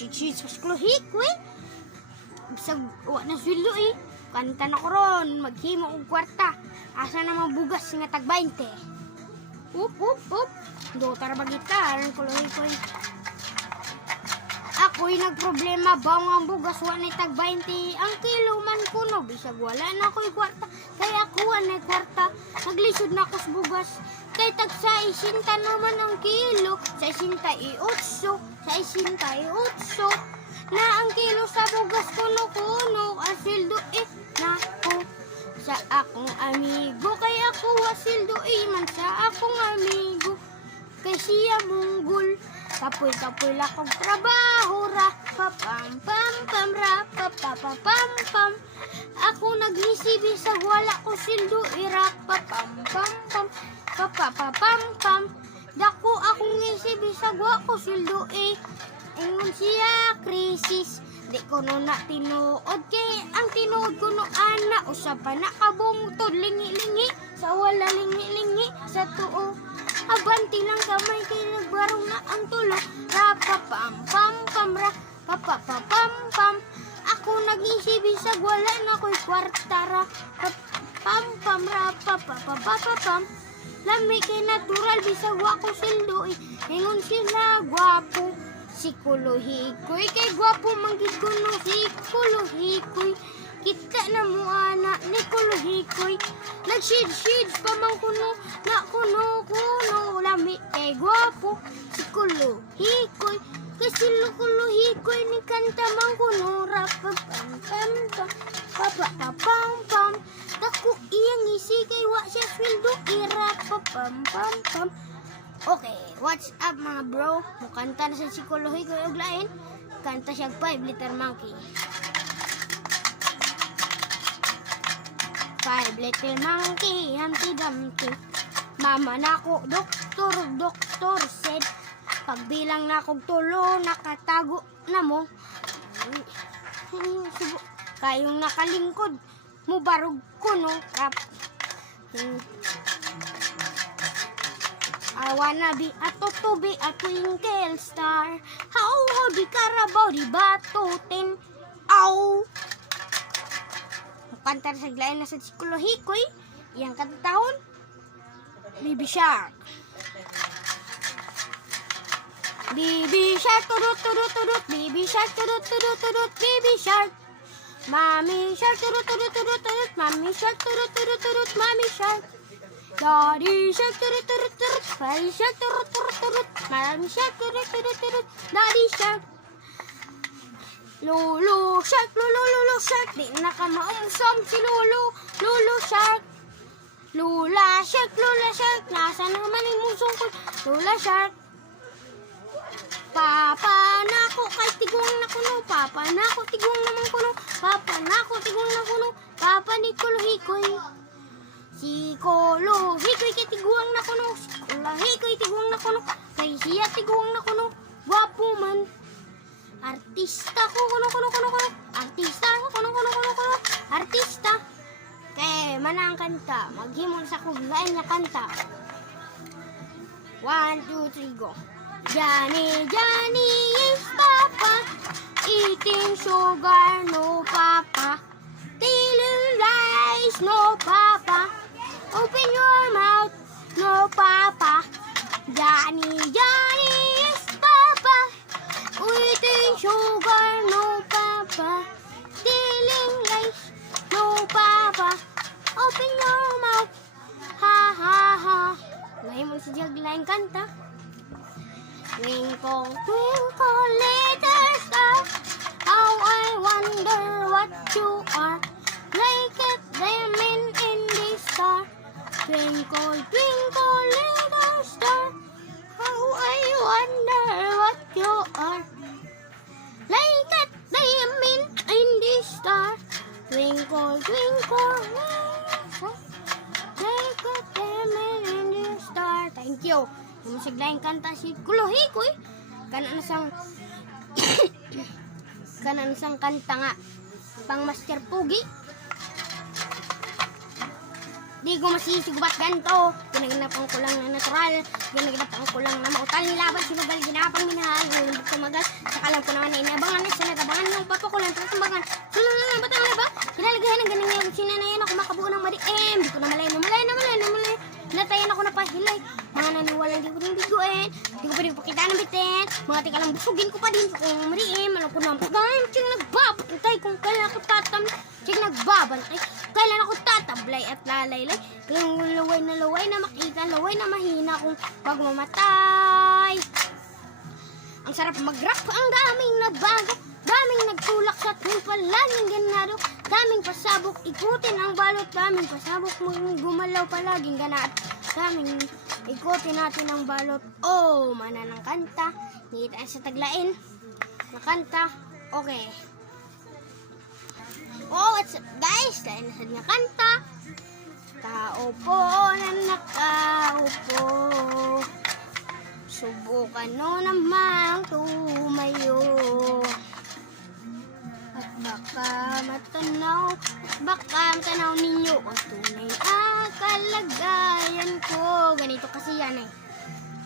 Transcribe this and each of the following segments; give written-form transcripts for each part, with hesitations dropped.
Shit, hikoy. Bisag, wa na sweldo eh. Kanta na ko ron, maghimo og kwarta. Asa na mabugas nga tag 20. Up. Do tara magitar, hikoy. Ako'y nagproblema ba ang bugas wa na tag 20 ang kilo man kuno. Bisag wala na ako'y kwarta. Kaya ako na kwarta. Naglisod na ako sa bugas. Kay tag sa isinta naman ang kilo. Sa isinta i-8. Sa isinta i-8. Na ang kilo sa bugas kuno. Asildo nako. Sa akong amigo. Kay ako asildo man sa akong amigo. Kay siya munggol. Kapoy lakong trabaho. Pam ra pam. Ako naghisibi sa wala ko sildo irap pam. Dako akong ngisibi sa wala ko sildo ingon siya krisis. Di ko no na tinuod kay ang tinuod ko no ana usab pa na kabungtod lingi sa wala lingi sa tuo. Abanti lang kamay kay nagbarong na ang tulo. Pam. Ako nag-isibi sa wala na ko'y kwartara. Pam. Lami kay natural bisag wa ko sildo ingon sila gwapo. Sikuluhikoy kay gwapo manggid kuno sikuluhikoy. Kita na mo ana ni kuluhikoy. Nagshid pa man kuno na kuno lami kay gwapo sikuluhikoy. Kasi kuluhikoy ni kanta man kuno pam. Dako iyang isi kay wa siya sweldo pam. Okay, what's up mga bro? Mukanta na sa sikuluhikoy og lain. Kanta siya 5 liter monkey. 5 little monkey, Humpty Dumpty. Mama nako, doktor said. Pagbilang na kong tulo, nakatago na mo. Kayong nakalingkod, mubarog ko no, rap. I wanna be a tutubi, a twinkle star. How di Carabao, di batutin. Ow! Kantar sa glain na sa sikuluhikoy. Iyang katahon. Baby Shark. Baby Shark, turut. Baby Shark, turut. Baby Shark. Mommy Shark, turut. Mommy Shark, turut. Mommy Shark. Daddy Shark, turut. Daddy Shark, turut. Mommy Shark, turut. Daddy Shark. Lolo Shark, Lolo Shark, di na ka maumsom si Lolo Shark. Lola Shark, nasa naman yung musong ko, Lola Shark. Papa na ako, kay tigong na kuno, Papa na ako, tigong naman kuno, Papa na ako, tigong na kuno, Papa ni Kuluhikoy. Si Kuluhikoy kay tiguang na kuno, Kuluhikoy tiguang na kuno, kay siya tiguang na kuno, wapo man. Artista ko kuno. Artista. Kay manang kanta, maghimon sa kuglain na kanta. 1, 2, 3 go. Johnny is Papa, eating sugar no Papa. Telling lies no Papa. Open your mouth no Papa. Johnny is Papa. Eating sugar, no Papa. Telling lies, no Papa. Open your mouth, ha. Ngayon mo si Jag lain kanta. Twinkle, twinkle, little star, how I wonder what you are. Like a diamond in the star. Twinkle, twinkle, little star, how I wonder what you are. Like a diamond in the star. Twinkle, twinkle, like a diamond in the star. Thank you. Yung masiglaing kanta si Kuluhikoy. Kanan sang kanta nga. Pang Master Pugi. Di ko masisigubat ganito. Ginaganapan ko lang na natural. Ginaganapan ko lang na mautal nilaban. Sinugal, ginapang minahal. Ngunit kumagal. Sa kalam ko naman na inabangan. Sa nagabangan ng papakulan. Tatumbagan. Sulungan na batang laba. Kinalagayan ng ganing yung sinanayan ako makabuo ng madiim. Di ko na malay. Natayan ako na pahilay. Mga naniwala di ko din biguin. Di ko pwedeng pakita ng bitin. Mga tika lang busugin ko pa din. Kung mariim. Alam ko na pagdahim. Tsing nagbabantay. Kung kailan ako tatamlay. Tsing nagbabantay. Kailan ako tatablay at lalaylay. Kailan laway na makita. Laway na mahina kung pagmamatay. Ang sarap mag-rap. Ang daming nabago. Daming nagtulak sa tuwing palaging ganado. Daming pasabok, ikutin ang balot. Daming pasabok, gumalaw palaging ganat. Daming ikutin natin ang balot. Oh, mana ng kanta. Ngitaan sa taglain. Nakanta. Okay. Oh, what's up guys? Dahil nasa nga kanta. Tao po na nakaupo. Subukan no namang tumayo. Baka matanaw ninyo ang tunay na kalagayan ko. Ganito kasi yan eh.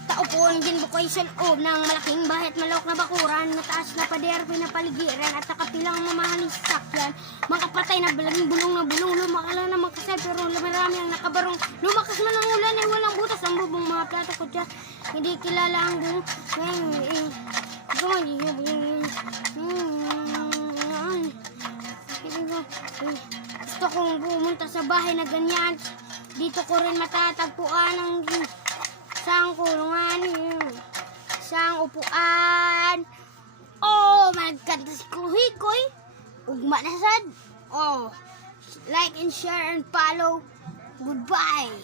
Taupuan din ko kayo sa loob ng malaking bahay at malawak na bakuran. Mataas na pader, pinapaligiran at nakapilang mamahaling sasakyan. Mga patay na balaging bulong na bulong. Lumakala na magkasal pero marami ang nakabarong. Lumakas man ang ulan ay walang butas. Ang bubong mga plato ko dyan. Hindi kilala ang buong. Gusto kong pumunta sa bahay na ganyan. Dito ko rin matatagpuan ang isang kulungan, isang upuan. Oh, magkanta si Kuhikoy. Ugma na sad. Oh, like and share and follow. Goodbye.